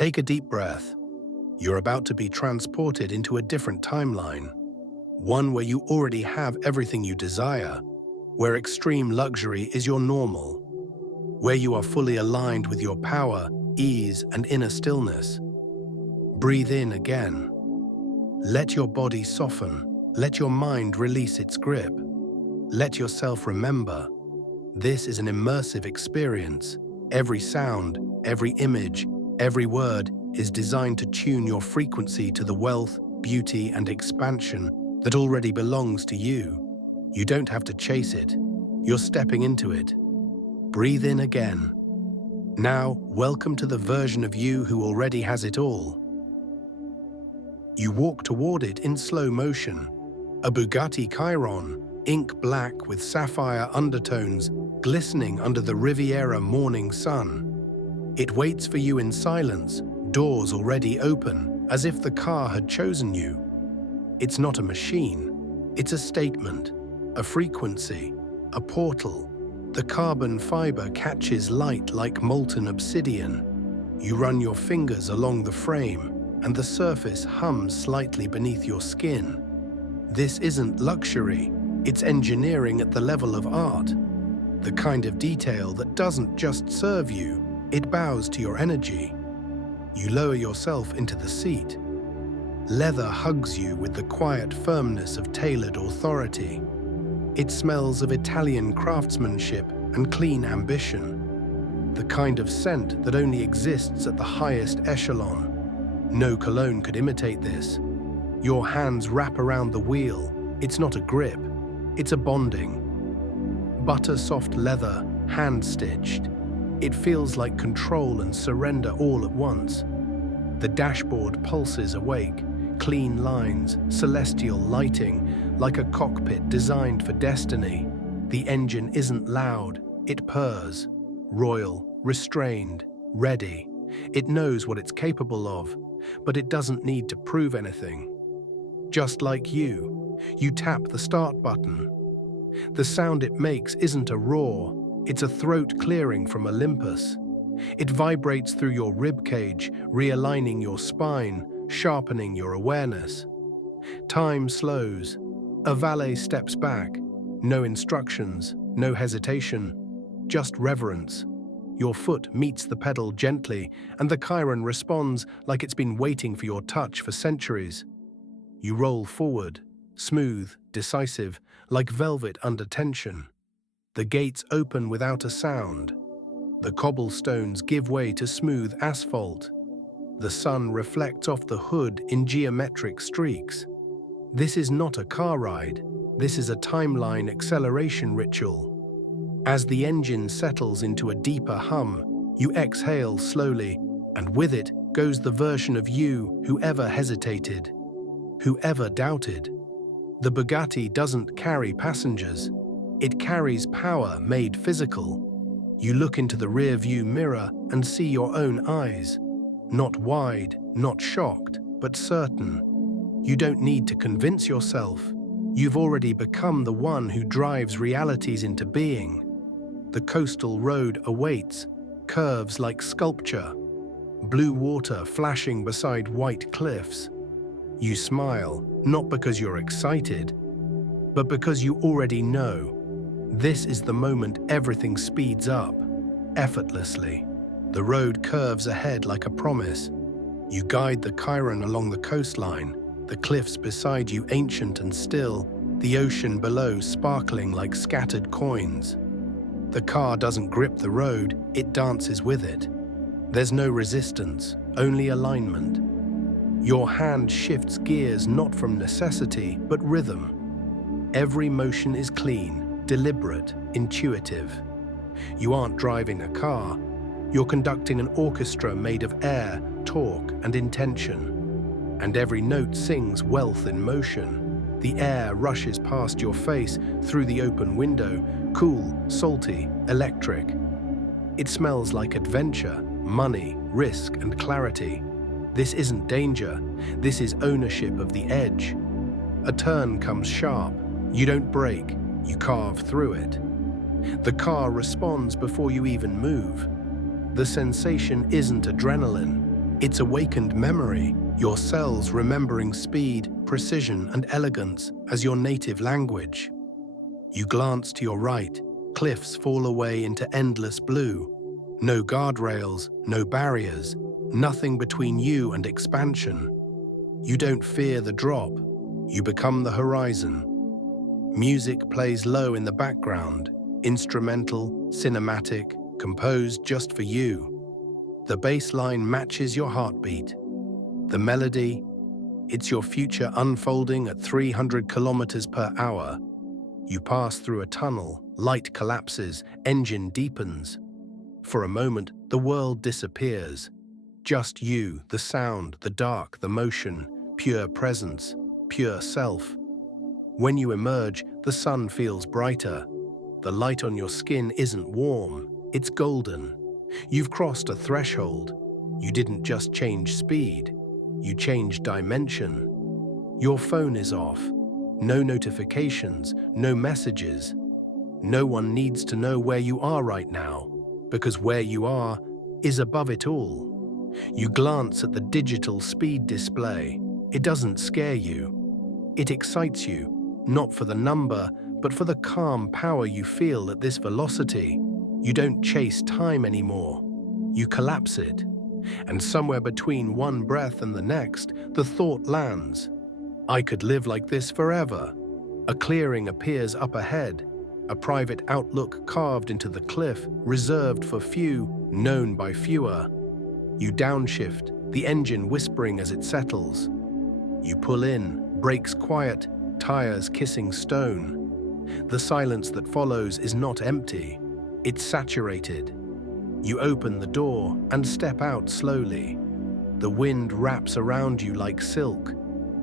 Take a deep breath. You're about to be transported into a different timeline, one where you already have everything you desire, where extreme luxury is your normal, where you are fully aligned with your power, ease, and inner stillness. Breathe in again. Let your body soften. Let your mind release its grip. Let yourself remember, this is an immersive experience. Every sound, every image, every word is designed to tune your frequency to the wealth, beauty, and expansion that already belongs to you. You don't have to chase it. You're stepping into it. Breathe in again. Now, welcome to the version of you who already has it all. You walk toward it in slow motion. A Bugatti Chiron, ink black with sapphire undertones, glistening under the Riviera morning sun. It waits for you in silence, doors already open, as if the car had chosen you. It's not a machine. It's a statement, a frequency, a portal. The carbon fiber catches light like molten obsidian. You run your fingers along the frame, and the surface hums slightly beneath your skin. This isn't luxury. It's engineering at the level of art. The kind of detail that doesn't just serve you, it bows to your energy. You lower yourself into the seat. Leather hugs you with the quiet firmness of tailored authority. It smells of Italian craftsmanship and clean ambition. The kind of scent that only exists at the highest echelon. No cologne could imitate this. Your hands wrap around the wheel. It's not a grip, it's a bonding. Butter-soft leather, hand-stitched. It feels like control and surrender all at once. The dashboard pulses awake, clean lines, celestial lighting, like a cockpit designed for destiny. The engine isn't loud, it purrs. Royal, restrained, ready. It knows what it's capable of, but it doesn't need to prove anything. Just like you tap the start button. The sound it makes isn't a roar, it's a throat clearing from Olympus. It vibrates through your ribcage, realigning your spine, sharpening your awareness. Time slows. A valet steps back. No instructions, no hesitation, just reverence. Your foot meets the pedal gently, and the Chiron responds like it's been waiting for your touch for centuries. You roll forward, smooth, decisive, like velvet under tension. The gates open without a sound. The cobblestones give way to smooth asphalt. The sun reflects off the hood in geometric streaks. This is not a car ride. This is a timeline acceleration ritual. As the engine settles into a deeper hum, you exhale slowly, and with it goes the version of you who ever hesitated, who ever doubted. The Bugatti doesn't carry passengers. It carries power made physical. You look into the rear-view mirror and see your own eyes. Not wide, not shocked, but certain. You don't need to convince yourself. You've already become the one who drives realities into being. The coastal road awaits, curves like sculpture. Blue water flashing beside white cliffs. You smile, not because you're excited, but because you already know. This is the moment everything speeds up, effortlessly. The road curves ahead like a promise. You guide the Chiron along the coastline, the cliffs beside you ancient and still, the ocean below sparkling like scattered coins. The car doesn't grip the road, it dances with it. There's no resistance, only alignment. Your hand shifts gears not from necessity, but rhythm. Every motion is clean, deliberate, intuitive. You aren't driving a car, you're conducting an orchestra made of air, torque, and intention. And every note sings wealth in motion. The air rushes past your face through the open window, cool, salty, electric. It smells like adventure, money, risk, and clarity. This isn't danger, this is ownership of the edge. A turn comes sharp, you don't brake, you carve through it. The car responds before you even move. The sensation isn't adrenaline, It's awakened memory, your cells remembering speed, precision, and elegance as your native language. You glance to your right, cliffs fall away into endless blue. No guardrails, no barriers, nothing between you and expansion. You don't fear the drop, you become the horizon. Music plays low in the background, instrumental, cinematic, composed just for you. The bass line matches your heartbeat. The melody, it's your future unfolding at 300 kilometers per hour. You pass through a tunnel, light collapses, engine deepens. For a moment, the world disappears. Just you, the sound, the dark, the motion, pure presence, pure self. When you emerge, the sun feels brighter. The light on your skin isn't warm, it's golden. You've crossed a threshold. You didn't just change speed, you changed dimension. Your phone is off. No notifications, no messages. No one needs to know where you are right now, because where you are is above it all. You glance at the digital speed display. It doesn't scare you. It excites you, not for the number, but for the calm power you feel at this velocity. You don't chase time anymore. You collapse it. And somewhere between one breath and the next, the thought lands. I could live like this forever. A clearing appears up ahead, a private outlook carved into the cliff, reserved for few, known by fewer. You downshift, the engine whispering as it settles. You pull in, brakes quiet, tires kissing stone. The silence that follows is not empty, it's saturated. You open the door and step out slowly. The wind wraps around you like silk.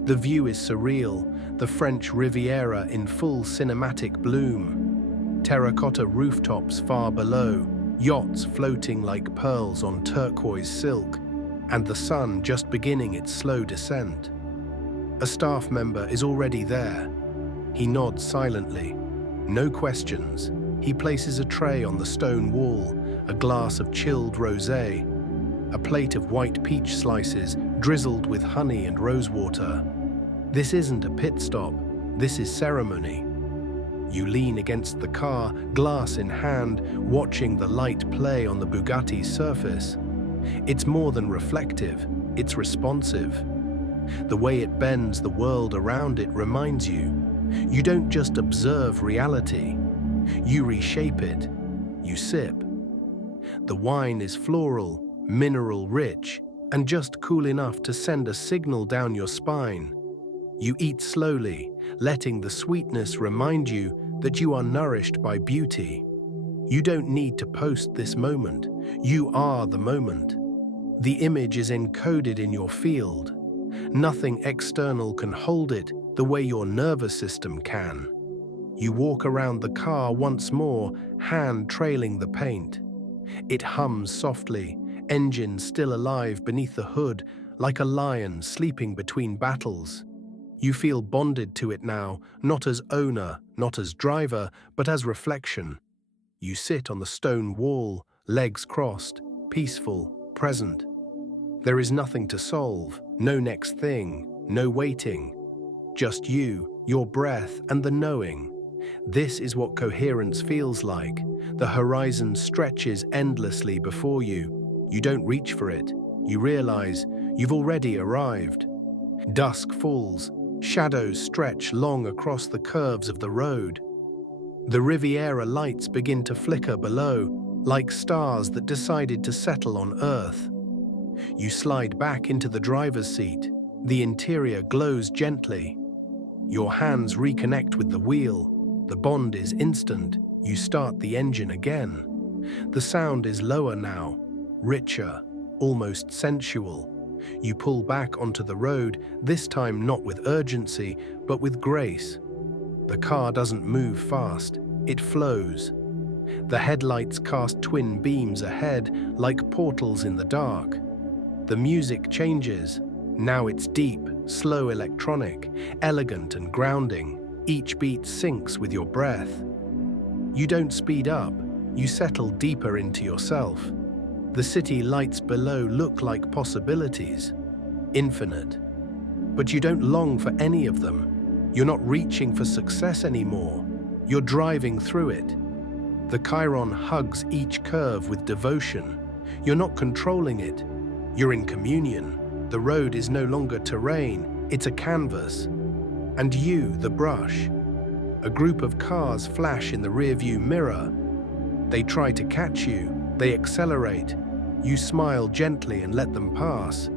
The view is surreal, the French Riviera in full cinematic bloom. Terracotta rooftops far below, yachts floating like pearls on turquoise silk, and the sun just beginning its slow descent. A staff member is already there. He nods silently. No questions. He places a tray on the stone wall, a glass of chilled rosé, a plate of white peach slices drizzled with honey and rosewater. This isn't a pit stop, this is ceremony. You lean against the car, glass in hand, watching the light play on the Bugatti's surface. It's more than reflective, it's responsive. The way it bends the world around it reminds you. You don't just observe reality, you reshape it, you sip. The wine is floral, mineral rich, and just cool enough to send a signal down your spine. You eat slowly, letting the sweetness remind you that you are nourished by beauty. You don't need to post this moment. You are the moment. The image is encoded in your field. Nothing external can hold it the way your nervous system can. You walk around the car once more, hand trailing the paint. It hums softly, engine still alive beneath the hood, like a lion sleeping between battles. You feel bonded to it now, not as owner, not as driver, but as reflection. You sit on the stone wall, legs crossed, peaceful, present. There is nothing to solve, no next thing, no waiting. Just you, your breath, and the knowing. This is what coherence feels like. The horizon stretches endlessly before you. You don't reach for it. You realize you've already arrived. Dusk falls. Shadows stretch long across the curves of the road. The Riviera lights begin to flicker below, like stars that decided to settle on Earth. You slide back into the driver's seat. The interior glows gently. Your hands reconnect with the wheel. The bond is instant. You start the engine again. The sound is lower now, richer, almost sensual. You pull back onto the road, this time not with urgency, but with grace. The car doesn't move fast, it flows. The headlights cast twin beams ahead, like portals in the dark. The music changes. Now it's deep, slow electronic, elegant and grounding. Each beat syncs with your breath. You don't speed up, you settle deeper into yourself. The city lights below look like possibilities, infinite. But you don't long for any of them. You're not reaching for success anymore. You're driving through it. The Chiron hugs each curve with devotion. You're not controlling it. You're in communion. The road is no longer terrain, it's a canvas. And you, the brush. A group of cars flash in the rearview mirror. They try to catch you, they accelerate. You smile gently and let them pass.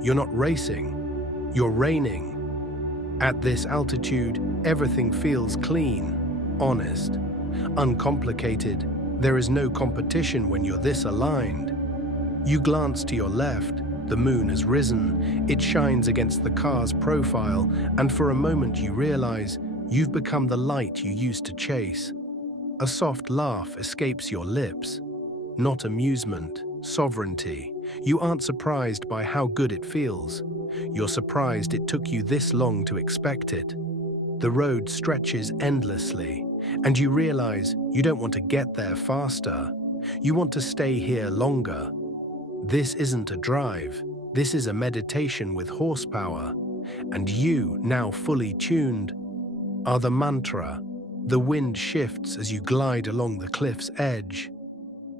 You're not racing, you're reigning. At this altitude, everything feels clean, honest, uncomplicated. There is no competition when you're this aligned. You glance to your left. The moon has risen. It shines against the car's profile, and for a moment you realize you've become the light you used to chase. A soft laugh escapes your lips. Not amusement, sovereignty. You aren't surprised by how good it feels. You're surprised it took you this long to expect it. The road stretches endlessly, and you realize you don't want to get there faster. You want to stay here longer. This isn't a drive, this is a meditation with horsepower, and you, now fully tuned, are the mantra. The wind shifts as you glide along the cliff's edge.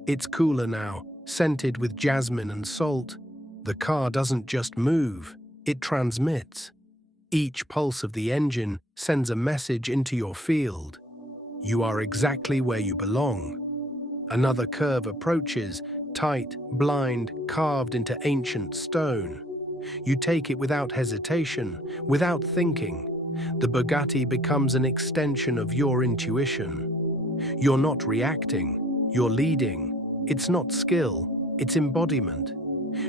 It's cooler now, scented with jasmine and salt. The car doesn't just move, it transmits. Each pulse of the engine sends a message into your field. You are exactly where you belong. Another curve approaches, tight, blind, carved into ancient stone. You take it without hesitation, without thinking. The Bugatti becomes an extension of your intuition. You're not reacting, you're leading. It's not skill, it's embodiment.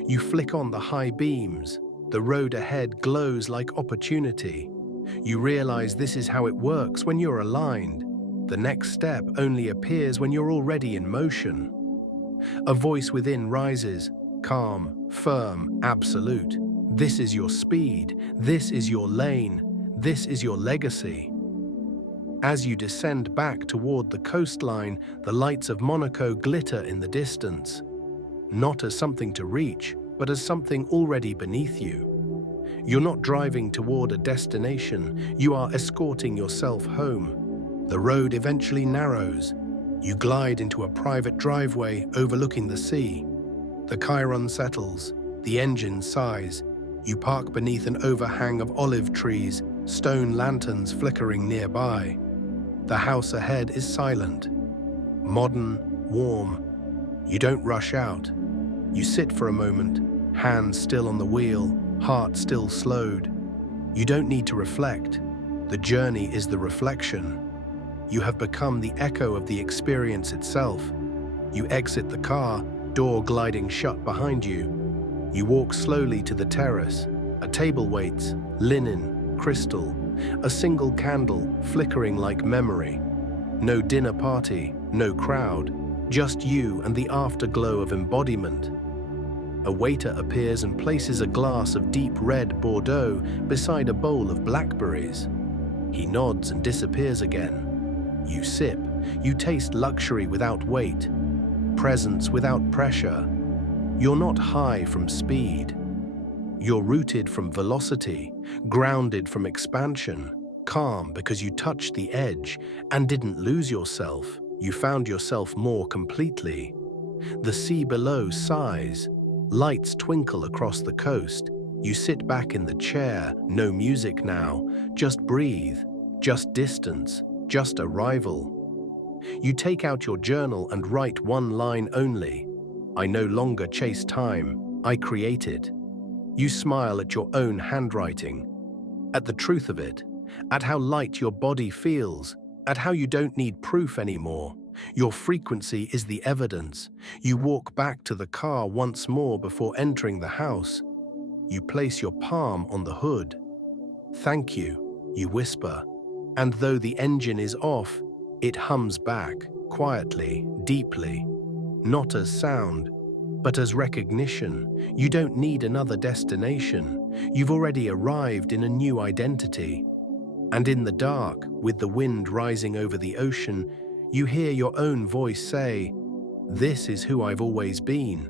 You flick on the high beams. The road ahead glows like opportunity. You realize this is how it works when you're aligned. The next step only appears when you're already in motion. A voice within rises, calm, firm, absolute. This is your speed, this is your lane, this is your legacy. As you descend back toward the coastline, the lights of Monaco glitter in the distance. Not as something to reach, but as something already beneath you. You're not driving toward a destination, you are escorting yourself home. The road eventually narrows. You glide into a private driveway overlooking the sea. The Chiron settles, the engine sighs. You park beneath an overhang of olive trees, stone lanterns flickering nearby. The house ahead is silent, modern, warm. You don't rush out. You sit for a moment, hands still on the wheel, heart still slowed. You don't need to reflect. The journey is the reflection. You have become the echo of the experience itself. You exit the car, door gliding shut behind you. You walk slowly to the terrace. A table waits, linen, crystal, a single candle flickering like memory. No dinner party, no crowd, just you and the afterglow of embodiment. A waiter appears and places a glass of deep red Bordeaux beside a bowl of blackberries. He nods and disappears again. You sip, you taste luxury without weight, presence without pressure. You're not high from speed. You're rooted from velocity, grounded from expansion, calm because you touched the edge and didn't lose yourself. You found yourself more completely. The sea below sighs. Lights twinkle across the coast. You sit back in the chair, no music now, just breathe, just distance, just arrival. You take out your journal and write one line only. I no longer chase time, I create it. You smile at your own handwriting, at the truth of it, at how light your body feels, at how you don't need proof anymore. Your frequency is the evidence. You walk back to the car once more before entering the house. You place your palm on the hood. Thank you, you whisper. And though the engine is off, it hums back, quietly, deeply. Not as sound, but as recognition. You don't need another destination. You've already arrived in a new identity. And in the dark, with the wind rising over the ocean, you hear your own voice say, "This is who I've always been."